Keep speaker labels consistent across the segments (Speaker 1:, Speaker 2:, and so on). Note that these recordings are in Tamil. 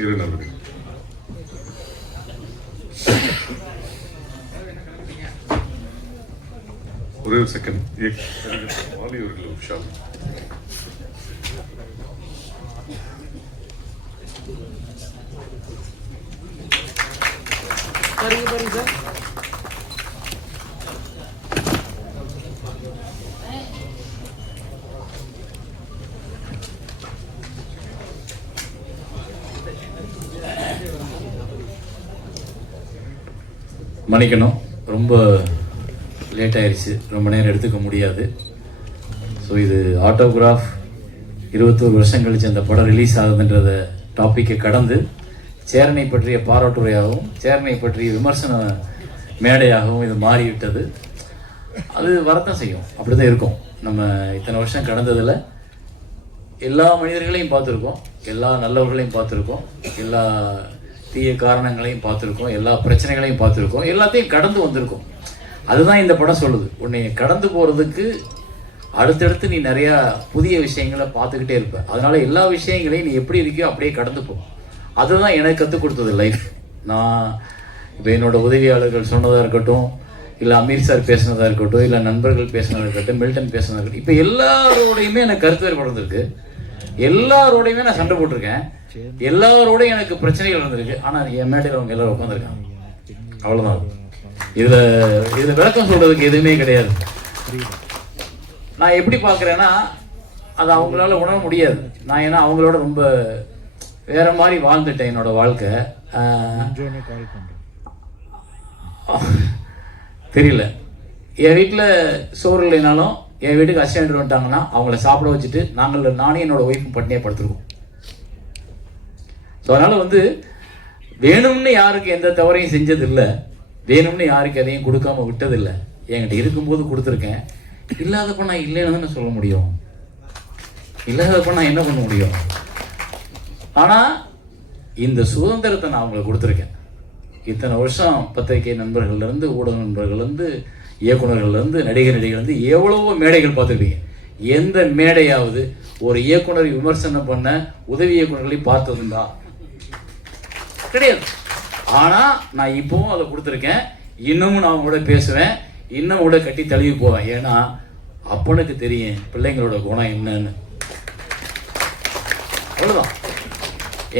Speaker 1: Yerin alıyor. ஒரே ஒரு செகண்ட் ஆலி ஒரு நிமிஷம் பாருங்க பாருங்க சார் மன்னிக்கணும் ரொம்ப லேட் ஆயிடுச்சு ரொம்ப நேரம் எடுத்துக்க முடியாது ஸோ இது ஆட்டோகிராஃப் இருபத்தோரு வருஷம் கழிச்சு அந்த படம் ரிலீஸ் ஆகுதுன்றத டாப்பிக்கை கடந்து சேரனை பற்றிய பாராட்டுரையாகவும் சேரனை பற்றிய விமர்சன மேடையாகவும் இது மாறிவிட்டது அது வரத்தான் செய்யும் அப்படி தான் இருக்கும் நம்ம இத்தனை வருஷம் கடந்ததில் எல்லா மனிதர்களையும் பார்த்துருக்கோம் எல்லா நல்லவர்களையும் பார்த்துருக்கோம் எல்லா தீய காரணங்களையும் பார்த்துருக்கோம் எல்லா பிரச்சனைகளையும் பார்த்துருக்கோம் எல்லாத்தையும் கடந்து வந்திருக்கோம் அதுதான் இந்த படம் சொல்லுது உன்னை கடந்து போகிறதுக்கு அடுத்தடுத்து நீ நிறையா புதிய விஷயங்களை பார்த்துக்கிட்டே இருப்ப அதனால எல்லா விஷயங்களையும் நீ எப்படி இருக்கியோ அப்படியே கடந்து போ அதுதான் எனக்கு கற்றுக் கொடுத்தது லைஃப் நான் இப்போ என்னோட உதவியாளர்கள் சொன்னதாக இருக்கட்டும் இல்லை அமீர் சார் பேசினதாக இருக்கட்டும் இல்லை நண்பர்கள் பேசினதாக இருக்கட்டும் மில்டன் பேசினதாக இருக்கட்டும் இப்போ எல்லாரோடையுமே எனக்கு கருத்து வேறுபடுறதுக்கு எல்லாரோடையுமே நான் சண்டை போட்டிருக்கேன் எல்லாரோட எனக்கு பிரச்சனைகள் வந்திருக்கு ஆனால் என் மேடையில் அவங்க எல்லாரும் உட்காந்துருக்காங்க அவ்வளவுதான் இதுல இது விளக்கம் சொல்கிறதுக்கு எதுவுமே கிடையாது நான் எப்படி பார்க்குறேன்னா அது அவங்களால உணர முடியாது நான் ஏன்னா அவங்களோட ரொம்ப வேற மாதிரி வாழ்ந்துட்டேன் என்னோட வாழ்க்கை தெரியல என் வீட்டில் சோறு இல்லைனாலும் என் வீட்டுக்கு அசிஸ்டன்ட் வந்துட்டாங்கன்னா அவங்கள சாப்பிட வச்சுட்டு நாங்கள் நானே என்னோட ஒய்ஃபும் பண்ணியே படுத்துருவோம் ஸோ அதனால் வந்து வேணும்னு யாருக்கு எந்த தவறையும் செஞ்சதில்லை வேணும்னு யாருக்கு எதையும் கொடுக்காம விட்டதில்லை என்கிட்ட இருக்கும்போது கொடுத்துருக்கேன் இல்லாதப்ப நான் இல்லைன்னு தானே சொல்ல முடியும் இல்லாதப்ப நான் என்ன பண்ண முடியும் ஆனால் இந்த சுதந்திரத்தை நான் அவங்களுக்கு கொடுத்துருக்கேன் இத்தனை வருஷம் பத்திரிகை நண்பர்கள்லேருந்து ஊடக நண்பர்கள்லேருந்து இயக்குநர்கள்லேருந்து நடிகர் நடிகர்லேருந்து எவ்வளவோ மேடைகள் பார்த்துருப்பீங்க எந்த மேடையாவது ஒரு இயக்குனர் விமர்சனம் பண்ண உதவி இயக்குநர்களை பார்த்ததுண்டா கிடையாது ஆனால் நான் இப்போவும் அதை கொடுத்துருக்கேன் இன்னமும் நான் கூட பேசுவேன் இன்னும் கூட கட்டி தழுவி போவேன் ஏன்னா அப்பனுக்கு தெரியும் பிள்ளைங்களோட குணம் என்னன்னு அவ்வளோதான்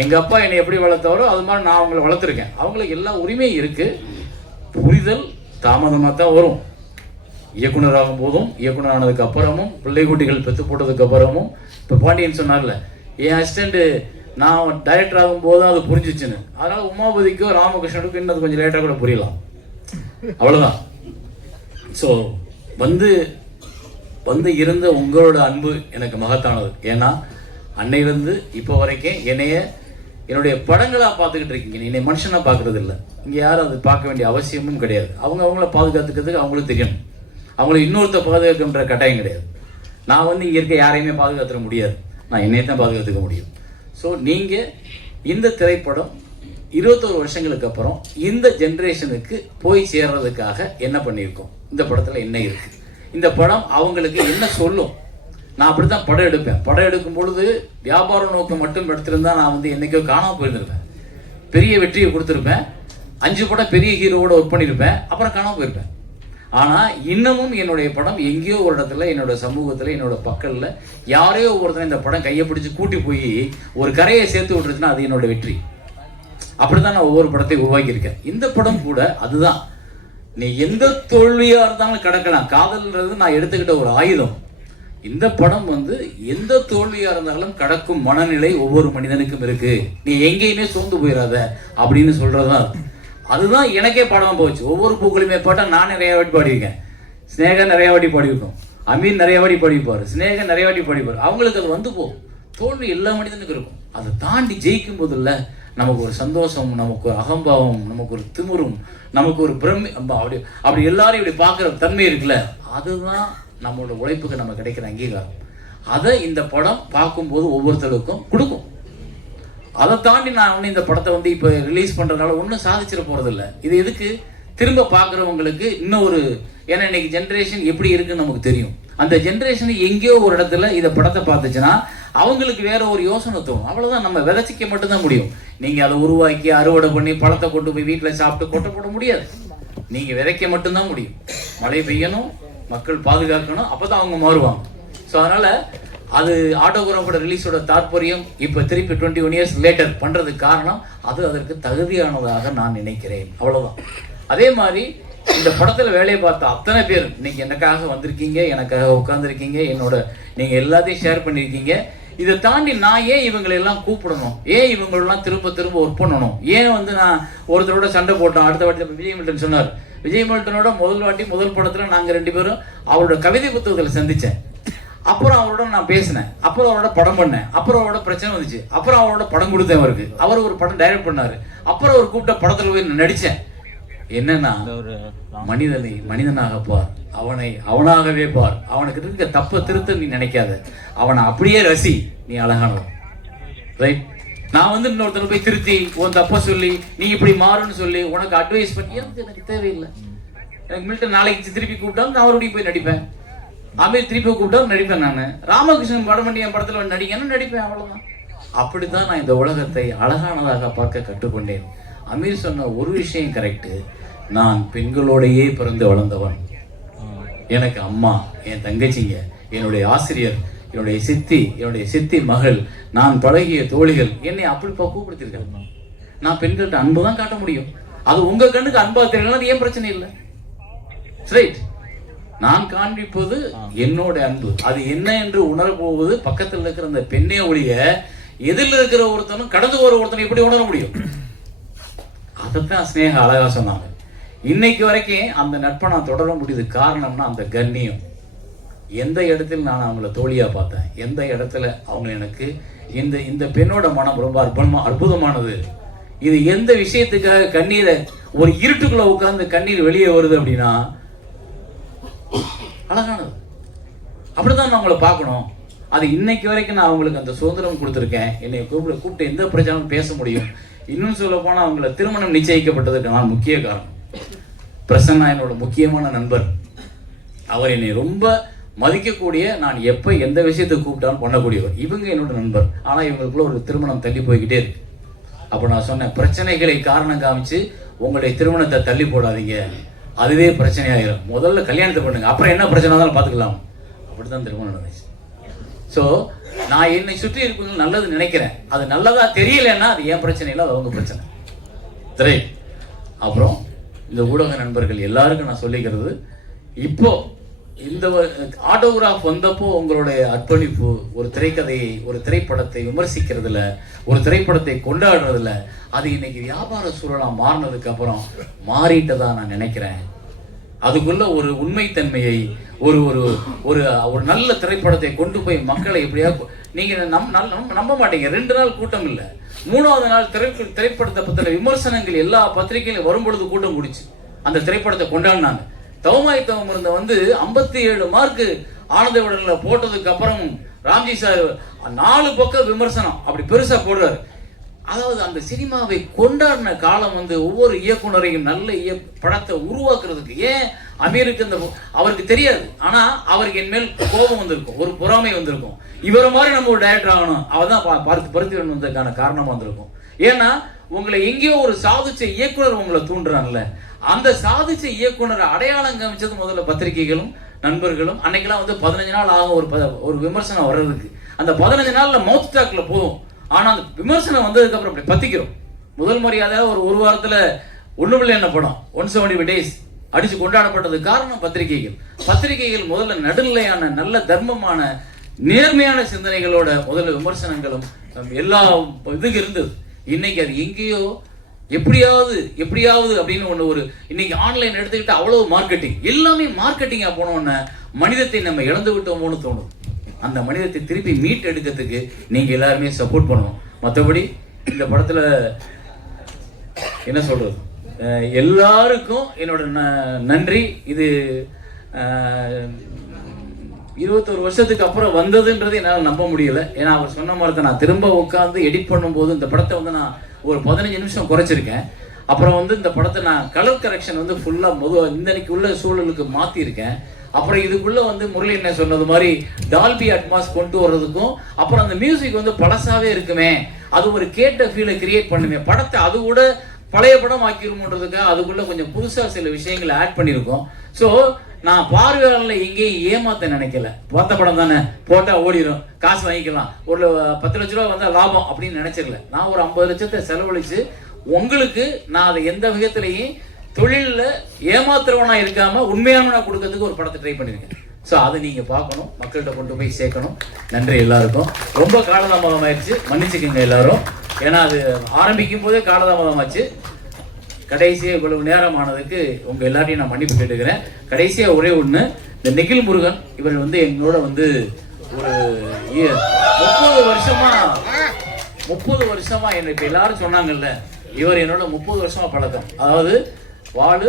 Speaker 1: எங்கள் அப்பா என்னை எப்படி வளர்த்தாரோ அது மாதிரி நான் அவங்கள வளர்த்துருக்கேன் அவங்களுக்கு எல்லா உரிமையும் இருக்குது புரிதல் தாமதமாக தான் வரும் இயக்குனராகும் போதும் இயக்குனர் ஆனதுக்கு அப்புறமும் பிள்ளை பெற்று போட்டதுக்கு அப்புறமும் இப்போ பாண்டியன் சொன்னார்ல என் அசிஸ்டண்ட்டு நான் டைரக்டர் ஆகும்போது அது புரிஞ்சிச்சுன்னு அதனால உமாபதிக்கும் ராமகிருஷ்ணனுக்கும் இன்னும் கொஞ்சம் லேட்டாக கூட புரியலாம் அவ்வளோதான் ஸோ வந்து வந்து இருந்த உங்களோட அன்பு எனக்கு மகத்தானது ஏன்னா அன்னையிலிருந்து இப்போ வரைக்கும் என்னைய என்னுடைய படங்களாக பார்த்துக்கிட்டு இருக்கீங்க என்னை மனுஷனாக பார்க்குறது இல்லை இங்கே யாரும் அது பார்க்க வேண்டிய அவசியமும் கிடையாது அவங்க அவங்கள பாதுகாத்துக்கிறதுக்கு அவங்களுக்கு தெரியும் அவங்கள இன்னொருத்த பாதுகாக்கின்ற கட்டாயம் கிடையாது நான் வந்து இங்கே இருக்க யாரையுமே பாதுகாத்துட முடியாது நான் என்னையை தான் பாதுகாத்துக்க முடியும் ஸோ நீங்கள் இந்த திரைப்படம் இருபத்தோரு வருஷங்களுக்கு அப்புறம் இந்த ஜென்ரேஷனுக்கு போய் சேர்றதுக்காக என்ன பண்ணியிருக்கோம் இந்த படத்தில் என்ன இருக்குது இந்த படம் அவங்களுக்கு என்ன சொல்லும் நான் அப்படி தான் படம் எடுப்பேன் படம் எடுக்கும் பொழுது வியாபார நோக்கம் மட்டும் எடுத்திருந்தா நான் வந்து என்றைக்கோ காணாமல் போயிருந்திருப்பேன் பெரிய வெற்றியை கொடுத்துருப்பேன் அஞ்சு படம் பெரிய ஹீரோவோட ஒர்க் பண்ணியிருப்பேன் அப்புறம் காணாமல் போயிருப்பேன் ஆனால் இன்னமும் என்னுடைய படம் எங்கேயோ ஒரு இடத்துல என்னோட சமூகத்தில் என்னோட பக்கல்ல யாரையோ ஒருத்தனை இந்த படம் கையை பிடிச்சி கூட்டி போய் ஒரு கரையை சேர்த்து விட்டுருச்சுன்னா அது என்னோட வெற்றி அப்படித்தான் நான் ஒவ்வொரு படத்தையும் உருவாக்கியிருக்கேன் இந்த படம் கூட அதுதான் நீ எந்த தோல்வியாக இருந்தாலும் கிடக்கலாம் காதல்ன்றது நான் எடுத்துக்கிட்ட ஒரு ஆயுதம் இந்த படம் வந்து எந்த தோல்வியா இருந்தாலும் கடக்கும் மனநிலை ஒவ்வொரு மனிதனுக்கும் இருக்கு நீ எங்கேயுமே சோர்ந்து போயிடாத அப்படின்னு சொல்றதுதான் அதுதான் எனக்கே படம் போச்சு ஒவ்வொரு பூக்களுமே போட்டால் நான் நிறைய வாட்டி பாடியிருக்கேன் ஸ்னேகா நிறைய வாட்டி பாடியிருக்கோம் அமீன் நிறைய வாட்டி பாடிப்பார் ஸ்னேகா நிறைய வாட்டி பாடிப்பார் அவங்களுக்கு அது வந்து போகும் தோல்வி எல்லா மனிதனுக்கும் இருக்கும் அதை தாண்டி ஜெயிக்கும் போதில்ல நமக்கு ஒரு சந்தோஷம் நமக்கு ஒரு அகம்பாவம் நமக்கு ஒரு திமுறும் நமக்கு ஒரு பிரம்மி அப்படி அப்படி எல்லாரும் இப்படி பார்க்குற தன்மை இருக்குல்ல அதுதான் நம்மளோட உழைப்புக்கு நம்ம கிடைக்கிற அங்கீகாரம் அதை இந்த படம் பார்க்கும்போது ஒவ்வொருத்தருக்கும் கொடுக்கும் அதை தாண்டி நான் ஒன்று இந்த படத்தை வந்து இப்போ ரிலீஸ் பண்ணுறதுனால ஒன்றும் சாதிச்சிட போகிறதில்ல இது எதுக்கு திரும்ப பார்க்குறவங்களுக்கு இன்னும் ஒரு ஏன்னா இன்னைக்கு ஜென்ரேஷன் எப்படி இருக்குன்னு நமக்கு தெரியும் அந்த ஜென்ரேஷன் எங்கேயோ ஒரு இடத்துல இந்த படத்தை பார்த்துச்சுன்னா அவங்களுக்கு வேற ஒரு யோசனை தோணும் அவ்வளோதான் நம்ம விதைச்சிக்க மட்டும்தான் முடியும் நீங்கள் அதை உருவாக்கி அறுவடை பண்ணி பழத்தை கொண்டு போய் வீட்டில் சாப்பிட்டு கொட்ட போட முடியாது நீங்கள் விதைக்க மட்டும்தான் முடியும் மழை பெய்யணும் மக்கள் பாதுகாக்கணும் அப்போ தான் அவங்க மாறுவாங்க ஸோ அதனால் அது ஆட்டோகிராம் கூட ரிலீஸோட தாற்பயம் இப்போ திருப்பி டுவெண்ட்டி ஒன் இயர்ஸ் லேட்டர் பண்ணுறதுக்கு காரணம் அது அதற்கு தகுதியானதாக நான் நினைக்கிறேன் அவ்வளோதான் அதே மாதிரி இந்த படத்தில் வேலையை பார்த்த அத்தனை பேர் நீங்கள் எனக்காக வந்திருக்கீங்க எனக்காக உட்காந்துருக்கீங்க என்னோட நீங்கள் எல்லாத்தையும் ஷேர் பண்ணியிருக்கீங்க இதை தாண்டி நான் ஏன் இவங்களை எல்லாம் கூப்பிடணும் ஏன் இவங்களெல்லாம் திரும்ப திரும்ப ஒர்க் பண்ணணும் ஏன் வந்து நான் ஒருத்தரோட சண்டை போட்டோம் அடுத்த வாட்டி விஜய் மில்டன் சொன்னார் விஜய் மில்டனோட முதல் வாட்டி முதல் படத்தில் நாங்கள் ரெண்டு பேரும் அவரோட கவிதை புத்தகத்தில் சந்தித்தேன் அப்புறம் அவரோட நான் பேசினேன் அப்புறம் அவரோட படம் பண்ணேன் அப்புறம் அவரோட பிரச்சனை வந்துச்சு அப்புறம் அவரோட படம் கொடுத்தேன் அவருக்கு அவர் ஒரு படம் டைரக்ட் பண்ணாரு அப்புறம் அவர் கூப்பிட்ட படத்துல போய் நடிச்சேன் என்னன்னா மனிதனை மனிதனாக பார் அவனை அவனாகவே பார் அவனுக்கு இருக்க தப்ப திருத்த நீ நினைக்காத அவனை அப்படியே ரசி நீ அழகானவன் ரைட் நான் வந்து இன்னொருத்தனை போய் திருத்தி உன் தப்ப சொல்லி நீ இப்படி மாறுன்னு சொல்லி உனக்கு அட்வைஸ் பண்ணி எனக்கு தேவையில்லை எனக்கு மில்டன் நாளைக்கு திருப்பி கூப்பிட்டாலும் நான் அவருடைய போய் நடிப்பேன் அமீர் திருப்பி கூப்பிட்டா நடிப்பேன் நான் ராமகிருஷ்ணன் படமண்டியம் படத்துல என் நடிக்கணும் நடிப்பேன் அவ்வளவுதான் அப்படித்தான் நான் இந்த உலகத்தை அழகானதாக பார்க்க கற்றுக்கொண்டேன் அமீர் சொன்ன ஒரு விஷயம் கரெக்டு நான் பெண்களோடையே பிறந்து வளர்ந்தவன் எனக்கு அம்மா என் தங்கச்சிங்க என்னுடைய ஆசிரியர் என்னுடைய சித்தி என்னுடைய சித்தி மகள் நான் பழகிய தோழிகள் என்னை அப்படிப்பா கூப்பிடுத்திருக்காங்க நான் பெண்கள்கிட்ட அன்பு தான் காட்ட முடியும் அது உங்கள் கண்ணுக்கு அன்பா தெரியலன்னா அது ஏன் பிரச்சனை இல்லை ரைட் நான் காண்பிப்பது என்னோட அன்பு அது என்ன என்று உணர போவது பக்கத்தில் இருக்கிற அந்த பெண்ணே ஒழிய எதில் இருக்கிற ஒருத்தனும் கடந்து போற ஒருத்தனை எப்படி உணர முடியும் அதைத்தான் ஸ்னேக அழகா சொன்னாங்க இன்னைக்கு வரைக்கும் அந்த நட்பை நான் தொடர முடியுது காரணம்னா அந்த கண்ணியம் எந்த இடத்தில் நான் அவங்கள தோழியாக பார்த்தேன் எந்த இடத்துல அவங்க எனக்கு இந்த இந்த பெண்ணோட மனம் ரொம்ப அற்புதமா அற்புதமானது இது எந்த விஷயத்துக்காக கண்ணீரை ஒரு இருட்டுக்குள்ளே உட்காந்து கண்ணீர் வெளியே வருது அப்படின்னா அப்படி தான் நான் உங்களை பார்க்கணும் அது இன்னைக்கு வரைக்கும் நான் அவங்களுக்கு அந்த சுதந்திரம் கொடுத்துருக்கேன் என்னை கூப்பிட கூப்பிட்டு எந்த பிரச்சனையும் பேச முடியும் இன்னும் சொல்ல போனால் அவங்கள திருமணம் நிச்சயிக்கப்பட்டதுக்கு நான் முக்கிய காரணம் பிரசன்னா என்னோட முக்கியமான நண்பர் அவர் என்னை ரொம்ப மதிக்கக்கூடிய நான் எப்போ எந்த விஷயத்தை கூப்பிட்டாலும் பண்ணக்கூடியவர் இவங்க என்னோட நண்பர் ஆனால் இவங்களுக்குள்ள ஒரு திருமணம் தள்ளி போய்கிட்டே இருக்கு அப்போ நான் சொன்னேன் பிரச்சனைகளை காரணம் காமிச்சு உங்களுடைய திருமணத்தை தள்ளி போடாதீங்க அதுவே பிரச்சனையாயிரும் முதல்ல கல்யாணத்தை பண்ணுங்க அப்புறம் என்ன பிரச்சனை இருந்தாலும் பார்த்துக்கலாம் அப்படி தான் திருமணம் நடந்துச்சு ஸோ நான் என்னை சுற்றி இருக்கணும் நல்லது நினைக்கிறேன் அது நல்லதாக தெரியலன்னா அது என் பிரச்சனை இல்லை அது அவங்க பிரச்சனை திரை அப்புறம் இந்த ஊடக நண்பர்கள் எல்லாருக்கும் நான் சொல்லிக்கிறது இப்போ இந்த ஆட்டோகிராஃப் வந்தப்போ உங்களுடைய அர்ப்பணிப்பு ஒரு திரைக்கதையை ஒரு திரைப்படத்தை விமர்சிக்கிறதுல ஒரு திரைப்படத்தை கொண்டாடுறதுல அது இன்னைக்கு வியாபார சூழலாக மாறினதுக்கு அப்புறம் மாறிட்டதா நான் நினைக்கிறேன் அதுக்குள்ள ஒரு உண்மைத்தன்மையை ஒரு ஒரு ஒரு ஒரு நல்ல திரைப்படத்தை கொண்டு போய் மக்களை எப்படியா நீங்கள் நம் நம்ப மாட்டீங்க ரெண்டு நாள் கூட்டம் இல்லை மூணாவது நாள் திரை திரைப்படத்தை பற்றின விமர்சனங்கள் எல்லா பத்திரிகையிலும் வரும்பொழுது கூட்டம் முடிச்சு அந்த திரைப்படத்தை கொண்டாடினாங்க தவமாய் தவம் இருந்த வந்து ஐம்பத்தி ஏழு மார்க்கு ஆனந்த விடலில் போட்டதுக்கு அப்புறம் ராம்ஜி சார் நாலு பக்கம் விமர்சனம் அப்படி பெருசாக போடுறாரு அதாவது அந்த சினிமாவை கொண்டாடின காலம் வந்து ஒவ்வொரு இயக்குனரையும் நல்ல இய படத்தை உருவாக்குறதுக்கு ஏன் அமீருக்கு இந்த அவருக்கு தெரியாது ஆனால் அவருக்கு என் மேல் கோபம் வந்திருக்கும் ஒரு பொறாமை வந்திருக்கும் இவரை மாதிரி நம்ம ஒரு டைரக்டர் ஆகணும் அவர் தான் பார்த்து பருத்தி வந்ததுக்கான காரணமாக வந்திருக்கும் ஏன்னா உங்களை எங்கேயோ ஒரு சாதிச்ச இயக்குனர் உங்களை தூண்டுறாங்கல்ல அந்த சாதிச்ச இயக்குனரை அடையாளம் காமிச்சது முதல்ல பத்திரிகைகளும் நண்பர்களும் அன்னைக்கெல்லாம் வந்து பதினஞ்சு நாள் ஆகும் ஒரு ஒரு விமர்சனம் வர்றதுக்கு அந்த பதினஞ்சு நாளில் மவுத் ஸ்டாக்ல போதும் ஆனால் அந்த விமர்சனம் வந்ததுக்கப்புறம் அப்படி பற்றிக்கிறோம் முதல் முறையாக ஒரு ஒரு வாரத்தில் ஒன்றுமில்லை என்ன படம் ஒன் செவன்டி டேஸ் அடித்து கொண்டாடப்பட்டது காரணம் பத்திரிகைகள் பத்திரிகைகள் முதல்ல நடுநிலையான நல்ல தர்மமான நேர்மையான சிந்தனைகளோட முதல்ல விமர்சனங்களும் எல்லா இதுக்கு இருந்தது இன்னைக்கு அது எங்கேயோ எப்படியாவது எப்படியாவது அப்படின்னு ஒன்று ஒரு இன்னைக்கு ஆன்லைன் எடுத்துக்கிட்டு அவ்வளவு மார்க்கெட்டிங் எல்லாமே மார்க்கெட்டிங்காக போனோன்னு மனிதத்தை நம்ம இழந்து விட்டோமோன்னு தோணும் அந்த மனிதத்தை திருப்பி மீட் எடுக்கிறதுக்கு நீங்கள் எல்லாருமே சப்போர்ட் பண்ணுவோம் மற்றபடி இந்த படத்தில் என்ன சொல்கிறது எல்லாருக்கும் என்னோட நன்றி இது இருபத்தொரு வருஷத்துக்கு அப்புறம் வந்ததுன்றது என்னால் நம்ப முடியல ஏன்னா அவர் சொன்ன மாதிரி தான் நான் திரும்ப உட்காந்து எடிட் பண்ணும்போது இந்த படத்தை வந்து நான் ஒரு பதினஞ்சு நிமிஷம் குறைச்சிருக்கேன் அப்புறம் வந்து இந்த படத்தை நான் கலர் கரெக்ஷன் வந்து ஃபுல்லாக முது இன்றைக்கு உள்ள சூழலுக்கு மாற்றியிருக்கேன் அப்புறம் இதுக்குள்ள வந்து முரளி என்ன சொன்னது மாதிரி டால்பி அட்மாஸ் கொண்டு வர்றதுக்கும் அப்புறம் அந்த மியூசிக் வந்து பழசாவே இருக்குமே அது ஒரு கேட்ட ஃபீலை கிரியேட் பண்ணுமே படத்தை அது கூட பழைய படம் ஆக்கிருமோன்றதுக்காக அதுக்குள்ள கொஞ்சம் புதுசாக சில விஷயங்களை ஆட் பண்ணியிருக்கோம் ஸோ நான் பார்வையாளர்களை எங்கேயும் ஏமாத்த நினைக்கல பார்த்த படம் தானே போட்டால் ஓடிடும் காசு வாங்கிக்கலாம் ஒரு பத்து லட்ச ரூபா வந்தால் லாபம் அப்படின்னு நினைச்சிடல நான் ஒரு ஐம்பது லட்சத்தை செலவழித்து உங்களுக்கு நான் அதை எந்த விதத்துலையும் தொழிலில் ஏமாத்துறவனா இருக்காமல் உண்மையானவனா கொடுக்கறதுக்கு ஒரு படத்தை ட்ரை பண்ணியிருக்கேன் ஸோ அதை நீங்கள் பார்க்கணும் மக்கள்கிட்ட கொண்டு போய் சேர்க்கணும் நன்றி எல்லாருக்கும் ரொம்ப காலதாமதம் ஆயிடுச்சு மன்னிச்சுக்கோங்க எல்லாரும் ஏன்னா அது ஆரம்பிக்கும் போதே காலதாமதம் ஆச்சு கடைசியாக இவ்வளவு நேரம் ஆனதுக்கு உங்கள் எல்லாரையும் நான் மன்னிப்பு கேட்டுக்கிறேன் கடைசியாக ஒரே ஒன்று இந்த நிகில் முருகன் இவர் வந்து எங்களோட வந்து ஒரு முப்பது வருஷமா முப்பது வருஷமா என்னை இப்போ எல்லாரும் சொன்னாங்கல்ல இவர் என்னோட முப்பது வருஷமா பழக்கம் அதாவது வாழு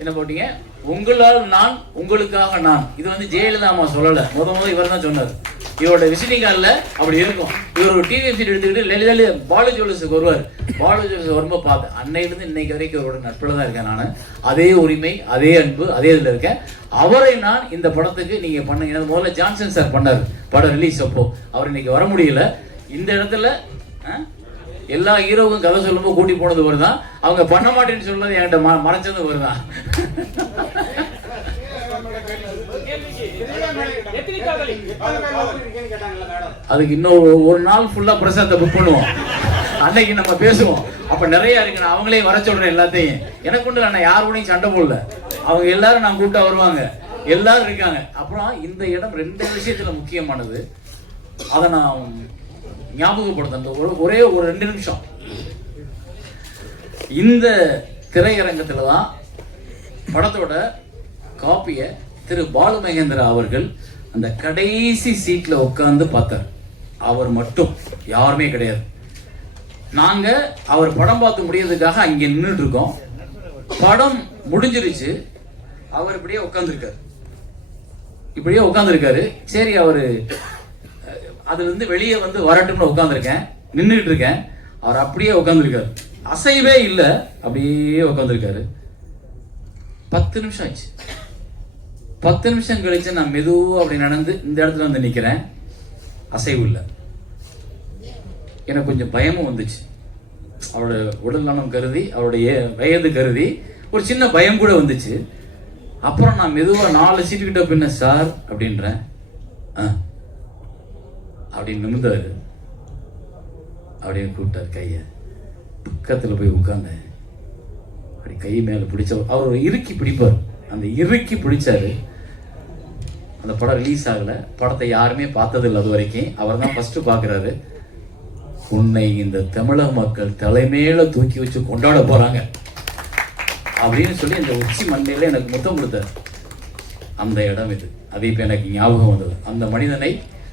Speaker 1: என்ன போட்டீங்க உங்களால் நான் உங்களுக்காக நான் இது வந்து ஜெயலலிதா அம்மா சொல்லலை முத முத இவர் தான் சொன்னார் இவரோட விசிட்டிங் கார்டில் அப்படி இருக்கும் இவர் ஒரு டிவி சீட் எடுத்துக்கிட்டு லலிதா பாலு ஜுவல்ஸுக்கு வருவார் பாலு ஜுவல்ஸ் வரும்போது பார்த்தேன் அன்னையிலிருந்து இன்னைக்கு வரைக்கும் இவரோட நட்பில் தான் இருக்கேன் நான் அதே உரிமை அதே அன்பு அதே இதில் இருக்கேன் அவரை நான் இந்த படத்துக்கு நீங்கள் பண்ணுங்க முதல்ல ஜான்சன் சார் பண்ணார் படம் ரிலீஸ் அப்போ அவர் இன்னைக்கு வர முடியல இந்த இடத்துல எல்லா ஹீரோவும் கதை சொல்லும்போது கூட்டி போனது ஒரு தான் அவங்க பண்ண மாட்டேன்னு சொன்னது என்கிட்ட மறைச்சது ஒரு தான் அதுக்கு இன்னும் ஒரு நாள் ஃபுல்லா பிரசாத்தை புக் பண்ணுவோம் அன்னைக்கு நம்ம பேசுவோம் அப்ப நிறைய இருக்கு நான் அவங்களையும் வர சொல்றேன் எல்லாத்தையும் எனக்கு ஒன்று நான் யார் கூடயும் சண்டை போடல அவங்க எல்லாரும் நான் கூப்பிட்டா வருவாங்க எல்லாரும் இருக்காங்க அப்புறம் இந்த இடம் ரெண்டு விஷயத்துல முக்கியமானது அதை நான் ஞாபகப்படுத்த அந்த ஒரே ஒரு ரெண்டு நிமிஷம் இந்த திரையரங்கத்தில் தான் படத்தோட காப்பியை திரு பாலு மகேந்திரா அவர்கள் அந்த கடைசி சீட்டில் உட்காந்து பார்த்தார் அவர் மட்டும் யாருமே கிடையாது நாங்கள் அவர் படம் பார்த்து முடியறதுக்காக அங்கே நின்றுட்டு இருக்கோம் படம் முடிஞ்சிருச்சு அவர் இப்படியே உட்காந்துருக்காரு இப்படியே உட்காந்துருக்காரு சரி அவர் அதுல இருந்து வெளியே வந்து வரட்டும்னு உட்காந்துருக்கேன் நின்றுட்டு இருக்கேன் அவர் அப்படியே உட்காந்துருக்காரு அசைவே இல்லை அப்படியே உட்காந்துருக்காரு பத்து நிமிஷம் ஆச்சு பத்து நிமிஷம் கழிச்சு நான் மெதுவாக அப்படி நடந்து இந்த இடத்துல வந்து நிற்கிறேன் அசைவு இல்லை எனக்கு கொஞ்சம் பயமும் வந்துச்சு அவரோட உடல் நலம் கருதி அவருடைய வயது கருதி ஒரு சின்ன பயம் கூட வந்துச்சு அப்புறம் நான் மெதுவாக நாலு சீட்டுக்கிட்ட பின்ன சார் அப்படின்றேன் ஆ அப்படின்னு நிமிர்ந்தார் அப்படின்னு கூப்பிட்டார் கையை பக்கத்தில் போய் உட்காந்தேன் அப்படி கை மேலே பிடிச்சவர் அவர் இறுக்கி பிடிப்பார் அந்த இறுக்கி பிடிச்சார் அந்த படம் ரிலீஸ் ஆகலை படத்தை யாருமே பார்த்ததில்லை அது வரைக்கும் அவர் தான் ஃபஸ்ட்டு பார்க்குறாரு உன்னை இந்த தமிழக மக்கள் தலைமையில தூக்கி வச்சு கொண்டாட போகிறாங்க அப்படின்னு சொல்லி அந்த உச்சி மண்டையில் எனக்கு முத்தம் கொடுத்தார் அந்த இடம் இது அது இப்போ எனக்கு ஞாபகம் வந்தது அந்த மனிதனை